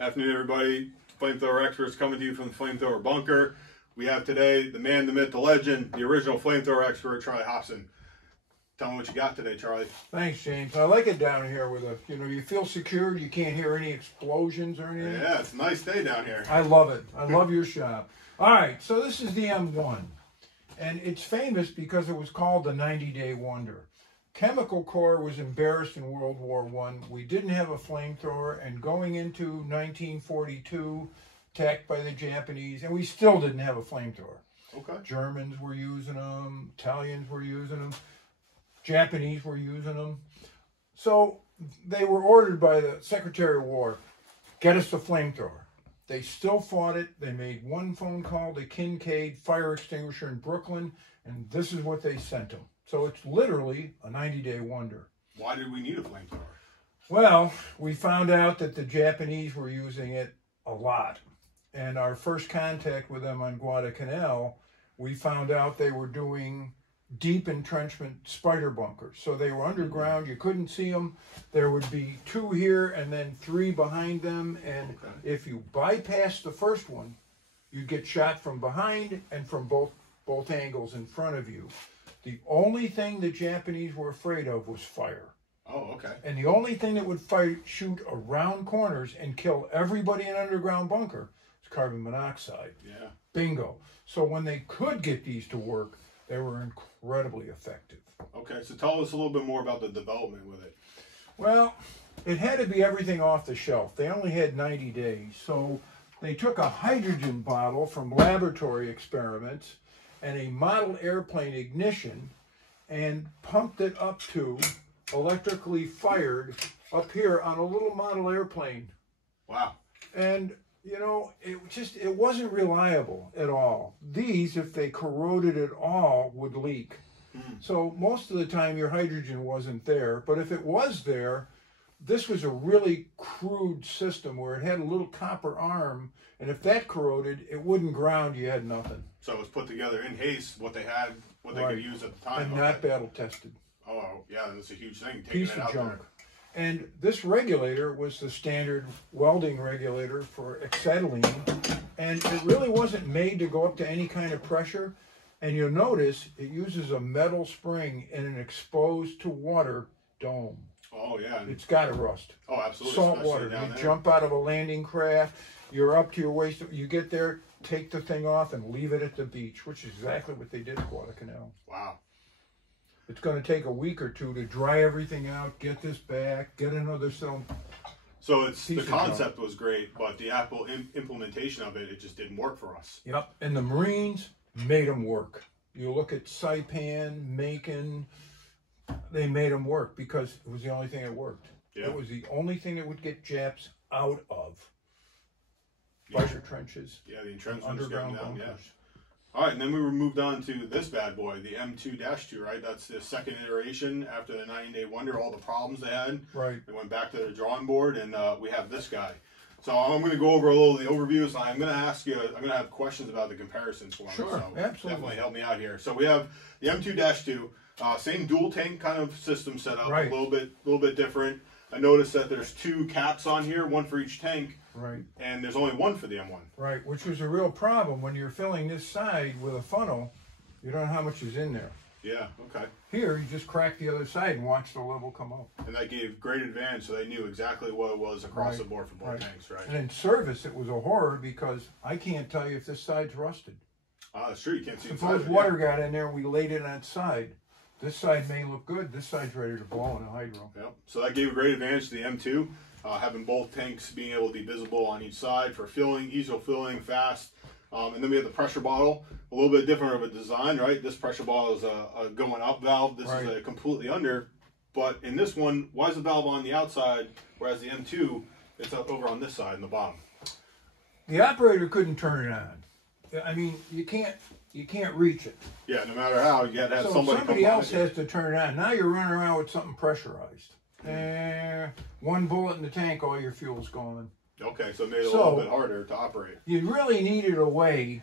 Afternoon, everybody. Flamethrower experts coming to you from the Flamethrower bunker. We have today the man, the myth, the legend, the original flamethrower expert, Charlie Hobson. Tell me what you got today, Charlie. Thanks, James. I like it down here with a, you feel secure. You can't hear any explosions or anything. Yeah, it's a nice day down here. I love it. I love your shop. All right, so this is the M1. And it's famous because it was called the 90-day wonder. Chemical Corps was embarrassed in World War I. We didn't have a flamethrower, and going into 1942, attacked by the Japanese, and we still didn't have a flamethrower. Okay. Germans were using them, Italians were using them, Japanese were using them. So they were ordered by the Secretary of War, get us the flamethrower. They still fought it. They made one phone call to Kincaid Fire Extinguisher in Brooklyn, and this is what they sent them. So it's literally a 90-day wonder. Why did we need a flamethrower? Well, we found out that the Japanese were using it a lot. And our first contact with them on Guadalcanal, we found out they were doing deep entrenchment spider bunkers. So they were underground. You couldn't see them. There would be 2 here and then 3 behind them. And if you bypassed the first one, you'd get shot from behind and from both angles in front of you. The only thing the Japanese were afraid of was fire. Oh, okay. And the only thing that would shoot around corners and kill everybody in an underground bunker is carbon monoxide. Yeah. Bingo. So when they could get these to work, they were incredibly effective. Okay, so tell us a little bit more about the development with it. Well, it had to be everything off the shelf. They only had 90 days. So they took a hydrogen bottle from laboratory experiments and a model airplane ignition and pumped it up to electrically fired up here on a little model airplane. Wow. And it wasn't reliable at all. These, if they corroded at all, would leak. So most of the time your hydrogen wasn't there, but if it was there, this was a really crude system where it had a little copper arm, and if that corroded, it wouldn't ground, you had nothing. So it was put together in haste, what they had, what they could use at the time. And not battle tested. Oh, yeah, that's a huge thing. Piece of junk. And this regulator was the standard welding regulator for acetylene, and it really wasn't made to go up to any kind of pressure. And you'll notice it uses a metal spring in an exposed to water dome. Oh, yeah. It's got to rust. Oh, absolutely. Salt water. You jump out of a landing craft, you're up to your waist. You get there, take the thing off, and leave it at the beach, which is exactly what they did at Guadalcanal. Wow. It's going to take a week or 2 to dry everything out, get this back, get another cell. So the concept was great, but the actual implementation of it, it just didn't work for us. Yep. And the Marines made them work. You look at Saipan, Macon, they made them work because it was the only thing that worked. Yeah. It was the only thing that would get Japs out of fighter trenches. Yeah, the entrenchments, underground bunkers. Yeah. All right, and then we were moved on to this bad boy, the M2-2, right? That's the second iteration after the 90-day wonder, all the problems they had. Right. They went back to the drawing board, and we have this guy. So I'm going to go over a little of the overview. So I'm going to ask you, I'm going to have questions about the comparisons for me. Sure, so absolutely. Definitely help me out here. So we have the M2-2, same dual tank kind of system set up, right. a little bit different. I noticed that there's 2 caps on here, 1 for each tank. Right. And there's only 1 for the M1. Right, which was a real problem when you're filling this side with a funnel. You don't know how much is in there. Yeah, okay. Here, you just crack the other side and watch the level come up. And that gave great advantage, so they knew exactly what it was across the board for both tanks, right? And in service, it was a horror because I can't tell you if this side's rusted. That's true, you can't see Suppose water got in there and we laid it on its side. This side may look good. This side's ready to blow in a hydro. Yep. So that gave a great advantage to the M2, having both tanks being able to be visible on each side for filling, easy filling, fast. And then we have the pressure bottle, a little bit different of a design, right? This pressure bottle is a going up valve. This is a completely under. But in this one, why is the valve on the outside, whereas the M2, it's up over on this side in the bottom? The operator couldn't turn it on. I mean, you can't reach it. Yeah, no matter how, you got to have somebody else has to turn it on. Now you're running around with something pressurized. 1 bullet in the tank, all your fuel's gone. Okay, so it made it a little bit harder to operate. You really needed a way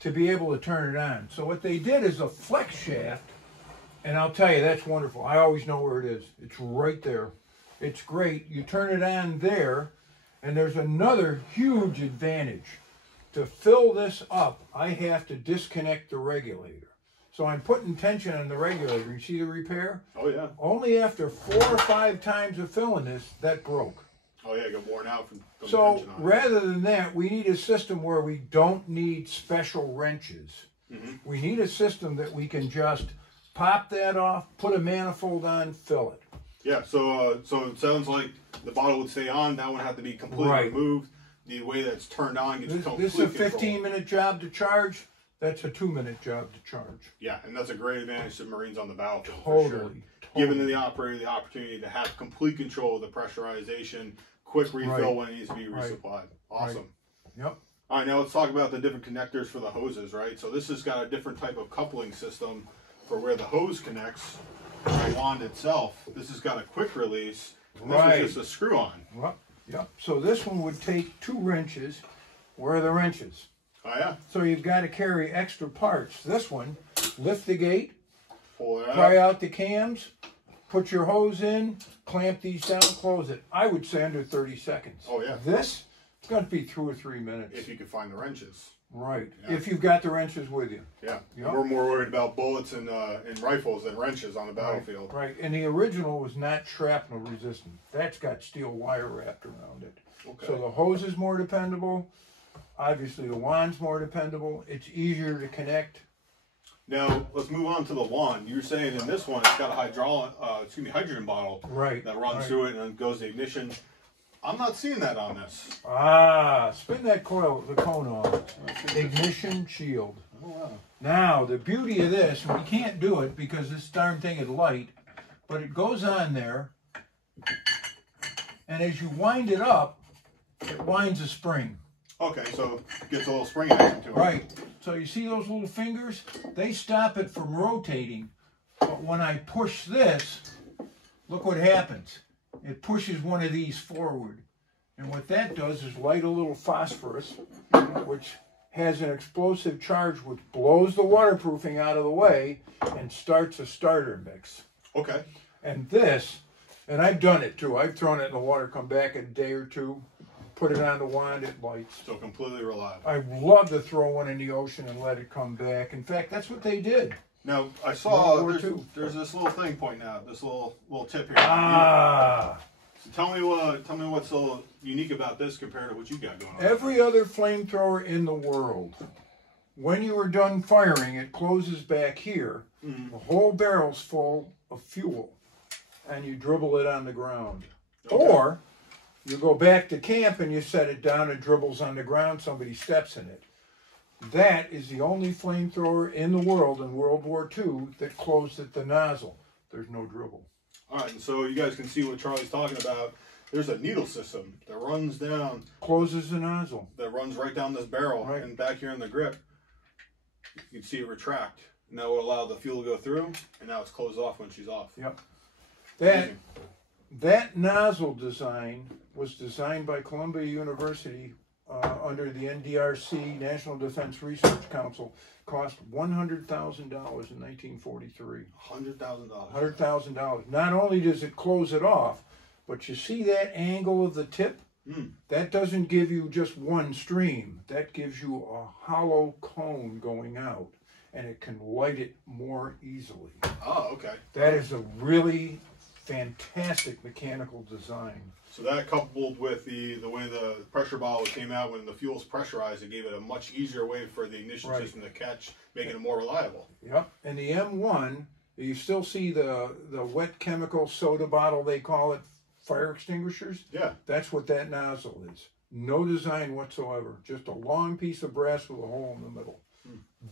to be able to turn it on. So what they did is a flex shaft, and I'll tell you, that's wonderful. I always know where it is. It's right there. It's great. You turn it on there, And there's another huge advantage. To fill this up, I have to disconnect the regulator. So I'm putting tension on the regulator. You see the repair? Oh, yeah. Only after 4 or 5 times of filling this, that broke. Oh, yeah, it got worn out from so tension on it. Rather than that, we need a system where we don't need special wrenches. We need a system that we can just pop that off, put a manifold on, fill it. Yeah, so it sounds like the bottle would stay on. That one have to be completely removed. The way that it's turned on gets complete control. This is a 15-minute job to charge. That's a 2-minute job to charge. Yeah, and that's a great advantage to Marines on the battlefield. Totally. For sure. Giving the operator the opportunity to have complete control of the pressurization, quick refill when it needs to be resupplied. Awesome. Yep. All right, now let's talk about the different connectors for the hoses, right? So this has got a different type of coupling system for where the hose connects to the wand itself. This has got a quick release. And this is just a screw on. Well, yep. So this one would take 2 wrenches. Where are the wrenches? Oh, yeah. So you've got to carry extra parts. This one, lift the gate, pull it out, pry out the cams, put your hose in, clamp these down, close it. I would say under 30 seconds. Oh, yeah. This, it's going to be 2 or 3 minutes. If you can find the wrenches. Right. Yeah. If you've got the wrenches with you. Yeah. Yep. We're more worried about bullets and rifles than wrenches on the battlefield. Right. And the original was not shrapnel resistant. That's got steel wire wrapped around it. Okay. So the hose is more dependable. Obviously the wand's more dependable. It's easier to connect. Now let's move on to the wand. You were saying in this one it's got a hydrogen bottle that runs through it and then goes to ignition. I'm not seeing that on this. Spin that coil, the cone off. Ignition shield. Oh, wow. Now, the beauty of this, and we can't do it because this darn thing is light, but it goes on there, and as you wind it up, it winds a spring. Okay, so it gets a little spring action to it. Right. So you see those little fingers? They stop it from rotating, but when I push this, look what happens. It pushes one of these forward. And what that does is light a little phosphorus, which has an explosive charge which blows the waterproofing out of the way and starts a starter mix. Okay. And this, and I've done it too. I've thrown it in the water, come back in a day or two, put it on the wand, it lights. So completely reliable. I love to throw one in the ocean and let it come back. In fact, that's what they did. Now, I saw there's this little thing pointing out, this little tip here. So tell me what's so unique about this compared to what you got going on. Every other flamethrower in the world, when you are done firing, it closes back here. The whole barrel's full of fuel, and you dribble it on the ground. Okay. Or you go back to camp and you set it down, it dribbles on the ground, somebody steps in it. That is the only flamethrower in the world in World War II that closed at the nozzle. There's no dribble. All right, and so you guys can see what Charlie's talking about. There's a needle system that runs down. Closes the nozzle. That runs right down this barrel. Right. And back here in the grip, you can see it retract. And that will allow the fuel to go through, and now it's closed off when she's off. Yep. That nozzle design was designed by Columbia University under the NDRC, National Defense Research Council. Cost $100,000 in 1943. $100,000. $100,000. Not only does it close it off, but you see that angle of the tip? That doesn't give you just one stream. That gives you a hollow cone going out, and it can light it more easily. Oh, okay. That is a really fantastic mechanical design. So that coupled with the way the pressure bottle came out when the fuel's pressurized, it gave it a much easier way for the ignition system to catch, making it more reliable. Yep. And the M1, you still see the wet chemical soda bottle, they call it, fire extinguishers. Yeah. That's what that nozzle is. No design whatsoever. Just a long piece of brass with a hole in the middle.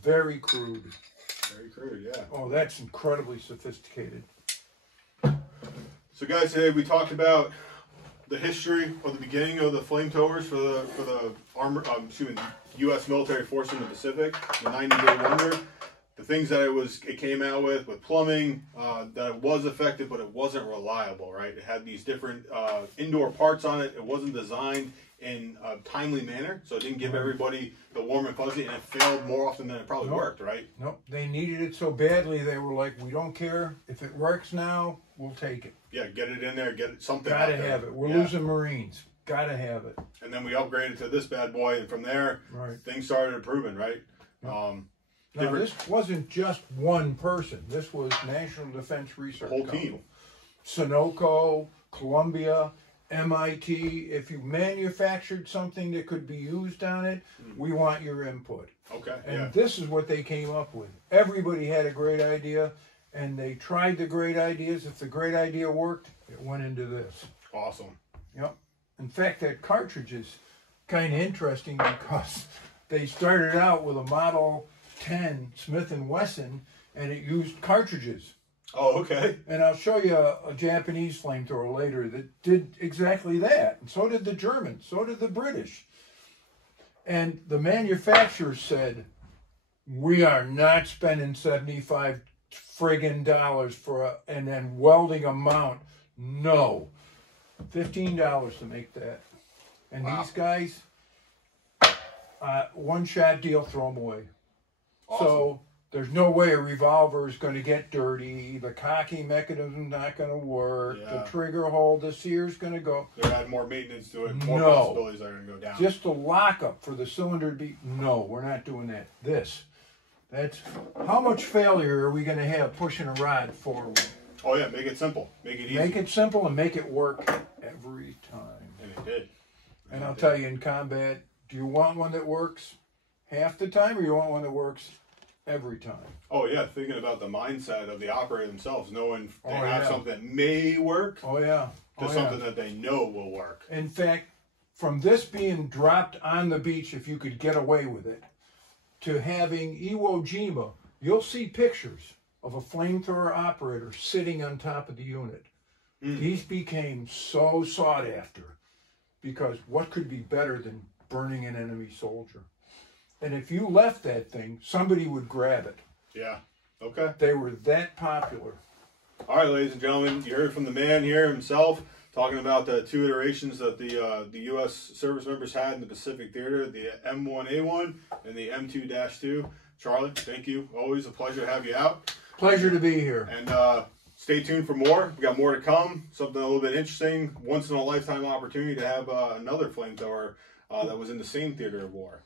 Very crude. Very crude, yeah. Oh, that's incredibly sophisticated. So guys, today we talked about the history or the beginning of the flamethrowers for the U.S. military force in the Pacific, the 90-day wonder. The things that it came out with plumbing, that it was effective, but it wasn't reliable, right? It had these different indoor parts on it. It wasn't designed in a timely manner, so it didn't give everybody the warm and fuzzy, and it failed more often than it probably worked, right? Nope. They needed it so badly, they were like, we don't care. If it works now, we'll take it. Yeah, get it in there, get it something Gotta have it. We're losing Marines. Gotta have it. And then we upgraded to this bad boy, and from there, things started improving, right? Now, this wasn't just one person. This was National Defense Research whole Council. team. Sunoco, Columbia, MIT. If you manufactured something that could be used on it, we want your input. Okay. And this is what they came up with. Everybody had a great idea, and they tried the great ideas. If the great idea worked, it went into this. Awesome. Yep. In fact, that cartridge is kind of interesting because they started out with a Model 10 Smith & Wesson, and it used cartridges. Oh, okay. And I'll show you a Japanese flamethrower later that did exactly that. And so did the Germans. So did the British. And the manufacturer said, we are not spending $75 friggin' dollars for and then welding a mount. No. $15 to make that. And these guys, one-shot deal, throw them away. Awesome. So there's no way a revolver is going to get dirty. The cocking mechanism is not going to work. The trigger hole, the sear's going to go. They add more maintenance to it. More possibilities are going to go down. Just the lockup for the cylinder to be. No, we're not doing that. That's how much failure are we going to have pushing a rod forward? Oh yeah, make it simple. Make it easy. Make it simple and make it work every time. And it did. And I'll tell you, in combat, do you want one that works half the time, or you want one that works every time? Oh yeah, thinking about the mindset of the operator themselves, knowing they have something that may work. Oh yeah. To something that they know will work. In fact, from this being dropped on the beach, if you could get away with it, to having Iwo Jima, you'll see pictures of a flamethrower operator sitting on top of the unit. These became so sought after because what could be better than burning an enemy soldier? And if you left that thing, somebody would grab it. Yeah. Okay. They were that popular. All right, ladies and gentlemen, you heard from the man here himself talking about the two iterations that the U.S. service members had in the Pacific Theater, the M1A1 and the M2-2. Charlie, thank you. Always a pleasure to have you out. Pleasure to be here. And stay tuned for more. We got more to come. Something a little bit interesting. Once in a lifetime opportunity to have another flamethrower that was in the same theater of war.